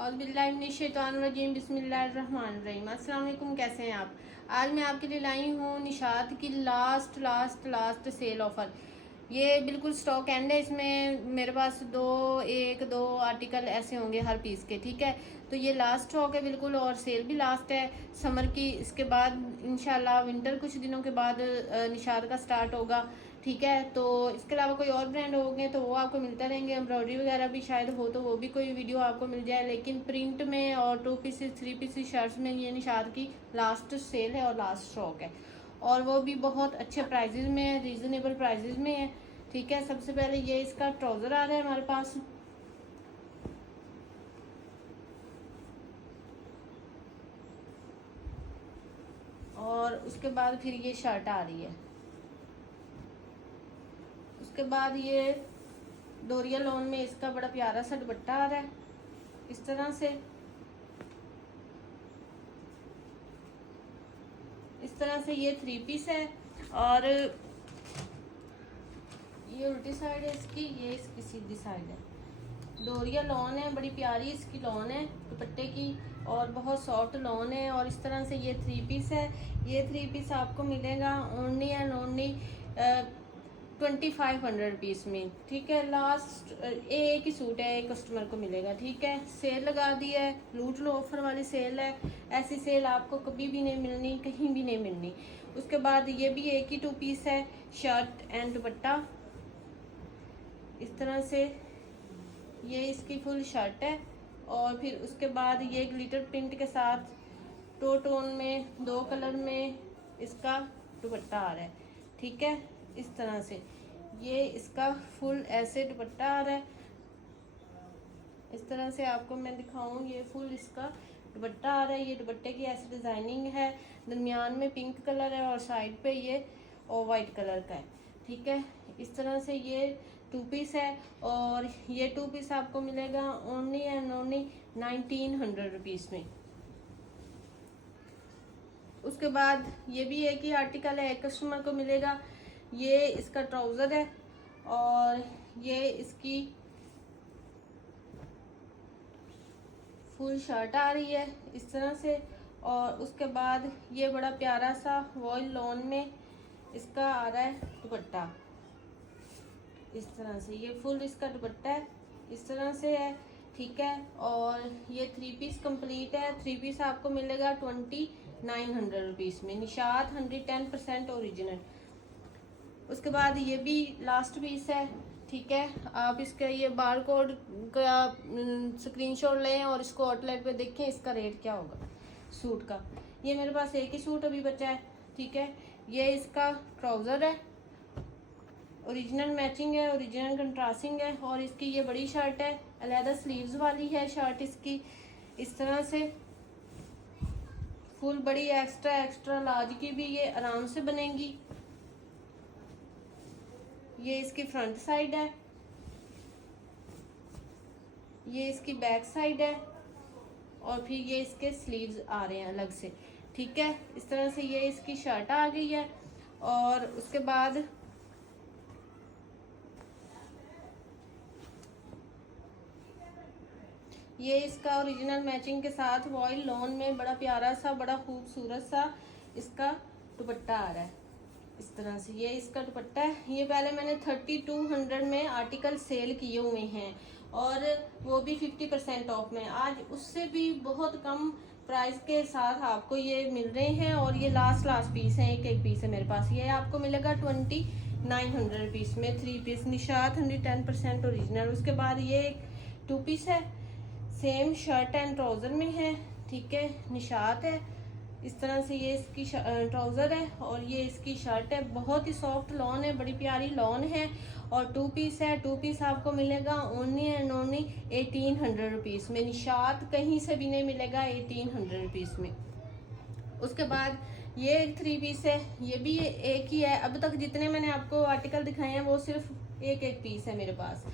औज़ुबिल्लाहिमिनश्शैतानिर्रजीम बिस्मिल्लाहिर्रहमानिर्रहीम। अस्सलाम वालेकुम, कैसे हैं आप। आज मैं आपके लिए लाई हूँ निशात की लास्ट सेल ऑफ़र। ये बिल्कुल स्टॉक एंड है। इसमें मेरे पास दो आर्टिकल ऐसे होंगे हर पीस के, ठीक है। तो ये लास्ट स्टॉक है बिल्कुल, और सेल भी लास्ट है समर की। इसके बाद इंशाल्लाह विंटर कुछ दिनों के बाद निशात का स्टार्ट होगा, ठीक है। तो इसके अलावा कोई और ब्रांड होंगे तो वो आपको मिलते रहेंगे। एम्ब्रॉयडरी वगैरह भी शायद हो तो वो भी कोई वीडियो आपको मिल जाए, लेकिन प्रिंट में और 2 पीसेस 3 पीसेस शर्ट्स में ये निशात की लास्ट सेल है और लास्ट स्टॉक है, और वो भी बहुत अच्छे प्राइजेज में है, रीज़नेबल प्राइजेज में है, ठीक है। सबसे पहले ये इसका ट्राउज़र आ रहा है हमारे पास, और उसके बाद फिर ये शर्ट आ रही है। उसके बाद ये डोरिया लॉन में इसका बड़ा प्यारा सा दुपट्टा आ रहा है इस तरह से। इस तरह से ये 3 पीस है, और ये उल्टी साइड है इसकी, ये इसकी सीधी साइड है। डोरिया लॉन है, बड़ी प्यारी इसकी लॉन है दुपट्टे की, और बहुत सॉफ्ट लॉन है। और इस तरह से ये 3 पीस है। ये 3 पीस आपको मिलेगा ओनली एंड ओनली 2500 रुपीज़ में, ठीक है। लास्ट एक ही सूट है, एक कस्टमर को मिलेगा, ठीक है। सेल लगा दी है, लूट लो ऑफर वाली सेल है। ऐसी सेल आपको कभी भी नहीं मिलनी, कहीं भी नहीं मिलनी। उसके बाद ये भी एक ही 2 पीस है, शर्ट एंड दुपट्टा इस तरह से। ये इसकी फुल शर्ट है, और फिर उसके बाद ये ग्लिटर प्रिंट के साथ 2 टोन में 2 कलर में इसका दुपट्टा आ रहा है, ठीक है। इस तरह से ये इसका फुल ऐसे दुपट्टा आ रहा है। इस तरह से आपको मैं दिखाऊं, ये फुल इसका दुपट्टा आ रहा है। ये दुपट्टे की ऐसी डिजाइनिंग है, दरमियान में पिंक कलर है और साइड पे ये और वाइट कलर का है, ठीक है। इस तरह से ये 2 पीस है, और ये 2 पीस आपको मिलेगा ओनली एंड ओनली 1900 रुपीज़ में। उसके बाद ये भी एक ही आर्टिकल है, एक कस्टमर को मिलेगा। ये इसका ट्राउज़र है, और ये इसकी फुल शर्ट आ रही है इस तरह से। और उसके बाद ये बड़ा प्यारा सा वॉयल लॉन में इसका आ रहा है दुपट्टा इस तरह से। ये फुल इसका दुपट्टा है इस तरह से है, ठीक है। और ये 3 पीस कंप्लीट है। 3 पीस आपको मिलेगा 2900 रुपीज़ में। निशात 110% ओरिजिनल। उसके बाद ये भी लास्ट पीस है, ठीक है। आप इसका ये बार कोड का स्क्रीनशॉट लें और इसको आउटलेट पे देखें इसका रेट क्या होगा सूट का। ये मेरे पास एक ही सूट अभी बचा है, ठीक है। ये इसका ट्राउज़र है, ओरिजिनल मैचिंग है, ओरिजिनल कंट्रास्टिंग है, और इसकी ये बड़ी शर्ट है, अलहदा स्लीव्स वाली है शर्ट इसकी इस तरह से। फुल बड़ी एक्स्ट्रा लार्ज की भी ये आराम से बनेगी। ये इसकी फ्रंट साइड है, ये इसकी बैक साइड है, और फिर ये इसके स्लीव्स आ रहे हैं अलग से, ठीक है। इस तरह से ये इसकी शर्ट आ गई है। और उसके बाद ये इसका ओरिजिनल मैचिंग के साथ वॉयल लॉन में बड़ा प्यारा सा, बड़ा खूबसूरत सा इसका दुपट्टा आ रहा है इस तरह से। ये इसका दुपट्टा है। ये पहले मैंने 3200 में आर्टिकल सेल किए हुए हैं, और वो भी 50% ऑफ में। आज उससे भी बहुत कम प्राइस के साथ आपको ये मिल रहे हैं, और ये लास्ट पीस है, एक पीस है मेरे पास। ये आपको मिलेगा 2900 रुपीज़ में 3 पीस। निशात 110% ओरिजिनल। उसके बाद ये 2 पीस है, सेम शर्ट एंड ट्राउज़र में है, ठीक है। निशात है इस तरह से। ये इसकी ट्राउज़र है, और ये इसकी शर्ट है। बहुत ही सॉफ्ट लॉन है, बड़ी प्यारी लॉन है, और 2 पीस है। 2 पीस आपको मिलेगा ओनली एंड ओनली 1800 रुपीज़ में। निशात कहीं से भी नहीं मिलेगा 1800 रुपीज़ में। उसके बाद ये 3 पीस है, ये भी एक ही है। अब तक जितने मैंने आपको आर्टिकल दिखाए हैं वो सिर्फ एक पीस है मेरे पास,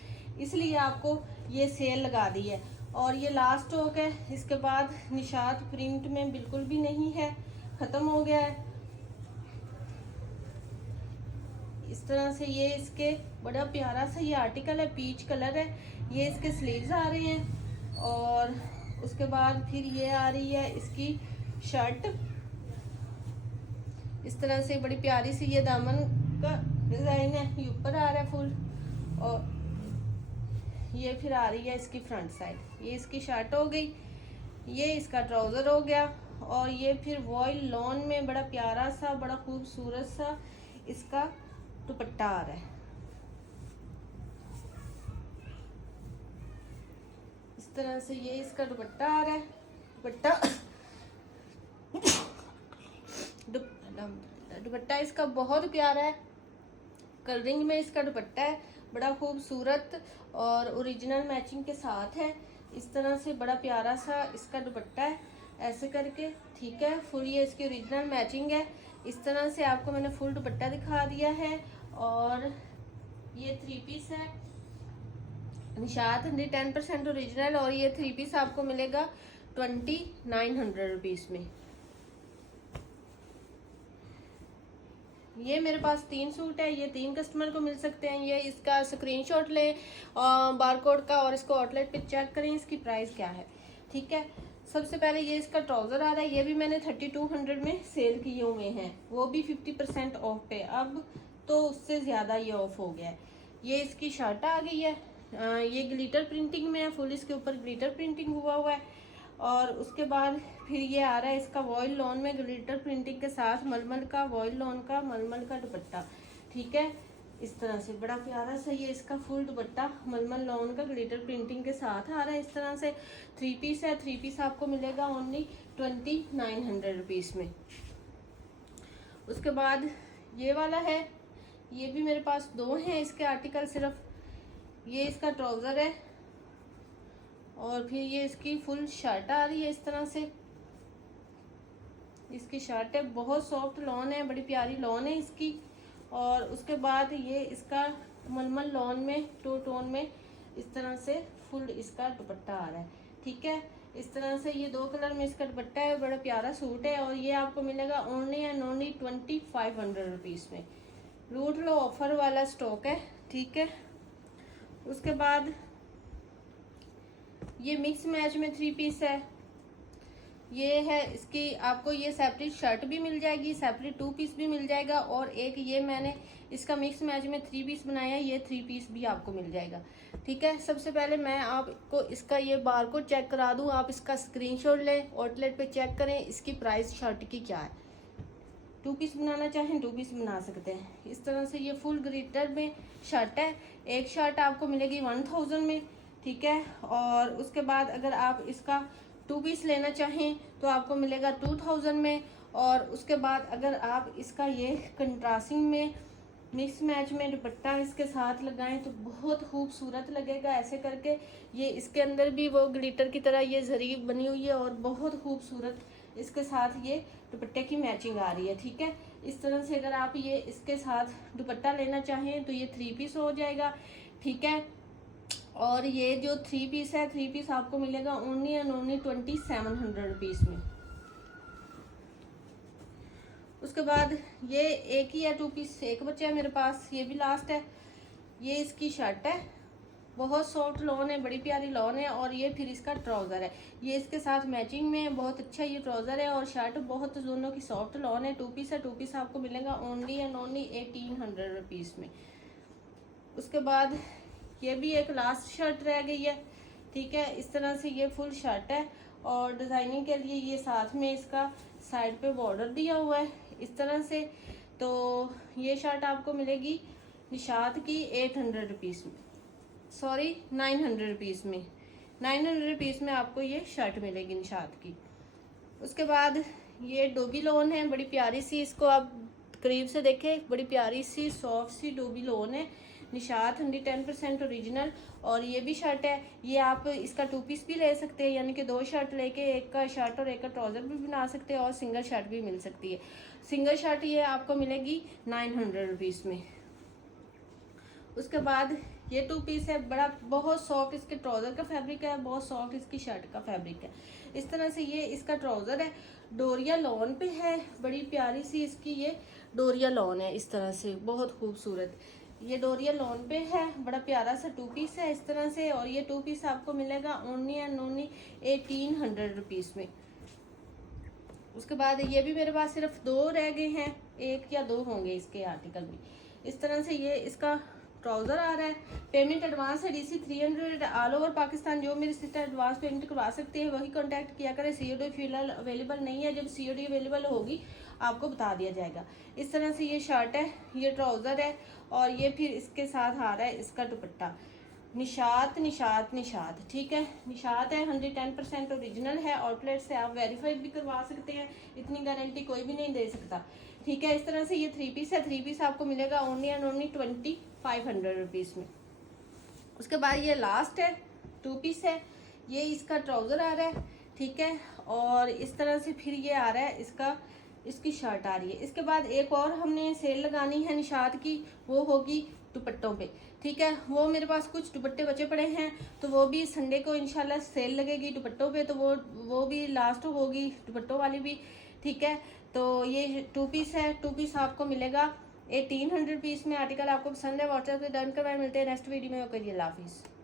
इसलिए आपको ये सेल लगा दी है। और ये लास्ट स्टॉक है। इसके बाद निशात प्रिंट में बिल्कुल भी नहीं है, ख़त्म हो गया है इस तरह से। ये इसके बड़ा प्यारा सा ये आर्टिकल है, पीच कलर है। ये इसके स्लीव्स आ रहे हैं, और उसके बाद फिर ये आ रही है इसकी शर्ट, इस तरह से बड़ी प्यारी सी ये दामन का डिजाइन है, ये ऊपर आ रहा है फुल, और ये फिर आ रही है इसकी फ्रंट साइड। ये इसकी शर्ट हो गई, ये इसका ट्राउजर हो गया, और ये फिर वॉयल लॉन में बड़ा प्यारा सा बड़ा खूबसूरत सा इसका दुपट्टा आ रहा है। इस तरह से ये इसका दुपट्टा आ रहा है। दुपट्टा इसका बहुत प्यारा है, कलरिंग में इसका दुपट्टा है, बड़ा खूबसूरत और ओरिजिनल मैचिंग के साथ है। इस तरह से बड़ा प्यारा सा इसका दुपट्टा है, ऐसे करके, ठीक है। फुल ये इसकी ओरिजिनल मैचिंग है। इस तरह से आपको मैंने फुल दुपट्टा दिखा दिया है। और ये 3 पीस है, निशात 10% ओरिजिनल, और ये 3 पीस आपको मिलेगा 2900 रुपीज़ में। ये मेरे पास 3 सूट है, ये 3 कस्टमर को मिल सकते हैं। ये इसका स्क्रीनशॉट लें बारकोड का, और इसको आउटलेट पे चेक करें इसकी प्राइस क्या है, ठीक है। सबसे पहले ये इसका ट्राउजर आ रहा है, ये भी मैंने 3200 में सेल किए हुए हैं, वो भी 50% ऑफ पे, अब तो उससे ज़्यादा ये ऑफ हो गया है। ये इसकी शर्ट आ गई है, ये ग्लिटर प्रिंटिंग में है, फुल इसके ऊपर ग्लिटर प्रिंटिंग हुआ है। और उसके बाद फिर ये आ रहा है इसका वॉयल लॉन में ग्लिटर प्रिंटिंग के साथ मलमल का, वॉयल लॉन का मलमल का दुपट्टा, ठीक है। इस तरह से बड़ा प्यारा सा ये इसका फुल दुपट्टा मलमल लॉन का ग्लिटर प्रिंटिंग के साथ आ रहा है। इस तरह से 3 पीस है, 3 पीस आपको मिलेगा ओनली 2900 रुपीज़ में। उसके बाद ये वाला है, ये भी मेरे पास 2 हैं इसके आर्टिकल सिर्फ। ये इसका ट्राउजर है, और फिर ये इसकी फुल शर्ट आ रही है। इस तरह से इसकी शर्ट है, बहुत सॉफ्ट लॉन है, बड़ी प्यारी लॉन है इसकी। और उसके बाद ये इसका मलमल लॉन में 2 टोन में इस तरह से फुल इसका दुपट्टा आ रहा है, ठीक है। इस तरह से ये 2 कलर में इसका दुपट्टा है, बड़ा प्यारा सूट है, और ये आपको मिलेगा ओनली एंड ओनली 2500 रुपीज़ में। लूट लो, ऑफर वाला स्टॉक है, ठीक है। उसके बाद ये मिक्स मैच में 3 पीस है, ये है इसकी आपको ये सेपरेट शर्ट भी मिल जाएगी, सेपरेट 2 पीस भी मिल जाएगा, और एक ये मैंने इसका मिक्स मैच में 3 पीस बनाया है, ये 3 पीस भी आपको मिल जाएगा, ठीक है। सबसे पहले मैं आपको इसका ये बारकोड चेक करा दूं, आप इसका स्क्रीनशॉट लें, आउटलेट पे चेक करें इसकी प्राइस शर्ट की क्या है। 2 पीस बनाना चाहें 2 पीस बना सकते हैं। इस तरह से ये फुल ग्लिटर में शर्ट है, एक शर्ट आपको मिलेगी 1000 में, ठीक है। और उसके बाद अगर आप इसका 2 पीस लेना चाहें तो आपको मिलेगा 2000 में। और उसके बाद अगर आप इसका ये कंट्रास्टिंग में मिक्स मैच में दुपट्टा इसके साथ लगाएं तो बहुत खूबसूरत लगेगा, ऐसे करके। ये इसके अंदर भी वो ग्लिटर की तरह ये जरी बनी हुई है, और बहुत खूबसूरत इसके साथ ये दुपट्टे की मैचिंग आ रही है, ठीक है। इस तरह से अगर आप ये इसके साथ दुपट्टा लेना चाहें तो ये 3 पीस हो जाएगा, ठीक है। और ये जो 3 पीस है, 3 पीस आपको मिलेगा ओनली एंड ओनली 2700 रुपीज़ में। उसके बाद ये एक ही है 2 पीस, एक बच्चा है मेरे पास, ये भी लास्ट है। ये इसकी शर्ट है, बहुत सॉफ्ट लॉन है, बड़ी प्यारी लॉन है, और ये फिर इसका ट्राउजर है, ये इसके साथ मैचिंग में बहुत अच्छा ये ट्राउजर है, और शर्ट बहुत दोनों की सॉफ्ट लॉन है। 2 पीस है, 2 पीस आपको मिलेगा ओनली एंड ओनली 1800 रुपीज़ में। उसके बाद ये भी एक लास्ट शर्ट रह गई है, ठीक है। इस तरह से ये फुल शर्ट है, और डिजाइनिंग के लिए ये साथ में इसका साइड पे बॉर्डर दिया हुआ है इस तरह से। तो ये शर्ट आपको मिलेगी निशात की 800 रुपीज़ में, सॉरी 900 रुपीज़ में, 900 रुपीज़ में आपको ये शर्ट मिलेगी निशात की। उसके बाद ये डोबी लोन है, बड़ी प्यारी सी, इसको आप करीब से देखें, बड़ी प्यारी सी सॉफ्ट सी डोबी लोन है, निशात 110% ओरिजिनल। और ये भी शर्ट है, ये आप इसका 2 पीस भी ले सकते हैं, यानी कि 2 शर्ट लेके एक का शर्ट और एक का ट्राउजर भी बना सकते हैं, और सिंगल शर्ट भी मिल सकती है। सिंगल शर्ट ये आपको मिलेगी 900 रुपीज़ में। उसके बाद ये 2 पीस है, बड़ा बहुत सॉफ्ट इसके ट्राउजर का फैब्रिक है, बहुत सॉफ्ट इसकी शर्ट का फैब्रिक है। इस तरह से ये इसका ट्राउजर है, डोरिया लॉन पे है, बड़ी प्यारी सी इसकी ये डोरिया लॉन है, इस तरह से बहुत खूबसूरत। ये डोरिया लॉन पे है, बड़ा प्यारा सा 2 पीस है इस तरह से। और ये 2 पीस आपको मिलेगा ओनली एंड ओनली 1800 रुपीज़ में। उसके बाद ये भी मेरे पास सिर्फ 2 रह गए हैं, 1 या 2 होंगे इसके आर्टिकल भी। इस तरह से ये इसका ट्राउज़र आ रहा है। पेमेंट एडवांस है DC 300 ऑल ओवर पाकिस्तान। जो मेरी सिस्टर एडवांस पेमेंट करवा सकते हैं वही कांटेक्ट किया करें। COD फिलहाल अवेलेबल नहीं है, जब COD अवेलेबल होगी आपको बता दिया जाएगा। इस तरह से ये शर्ट है, ये ट्राउज़र है और ये फिर इसके साथ आ रहा है इसका दुपट्टा। निशात निशात निशात, ठीक है, निशात है, 110% ओरिजिनल है। आउटलेट से आप वेरीफाइड भी करवा सकते हैं, इतनी गारंटी कोई भी नहीं दे सकता, ठीक है। इस तरह से ये 3 पीस है। 3 पीस आपको मिलेगा ओनली एंड ओनली 2500 रुपीज़ में। उसके बाद ये लास्ट है, 2 पीस है। ये इसका ट्राउज़र आ रहा है, ठीक है। और इस तरह से फिर ये आ रहा है इसकी शर्ट आ रही है। इसके बाद एक और हमने सेल लगानी है निशात की, वो होगी दुपट्टों पे, ठीक है। वो मेरे पास कुछ दुपट्टे बचे पड़े हैं, तो वो भी संडे को इंशाल्लाह सेल लगेगी दुपट्टों पे, तो वो भी लास्ट होगी दुपट्टों वाली भी, ठीक है। तो ये 2 पीस है। 2 पीस आपको मिलेगा 1800 रुपीज़ में। आर्टिकल आपको पसंद है व्हाट्सएप पे डन करवाए। मिलते हैं नेक्स्ट वीडियो में। ओके जी, अल्लाह हाफिज़।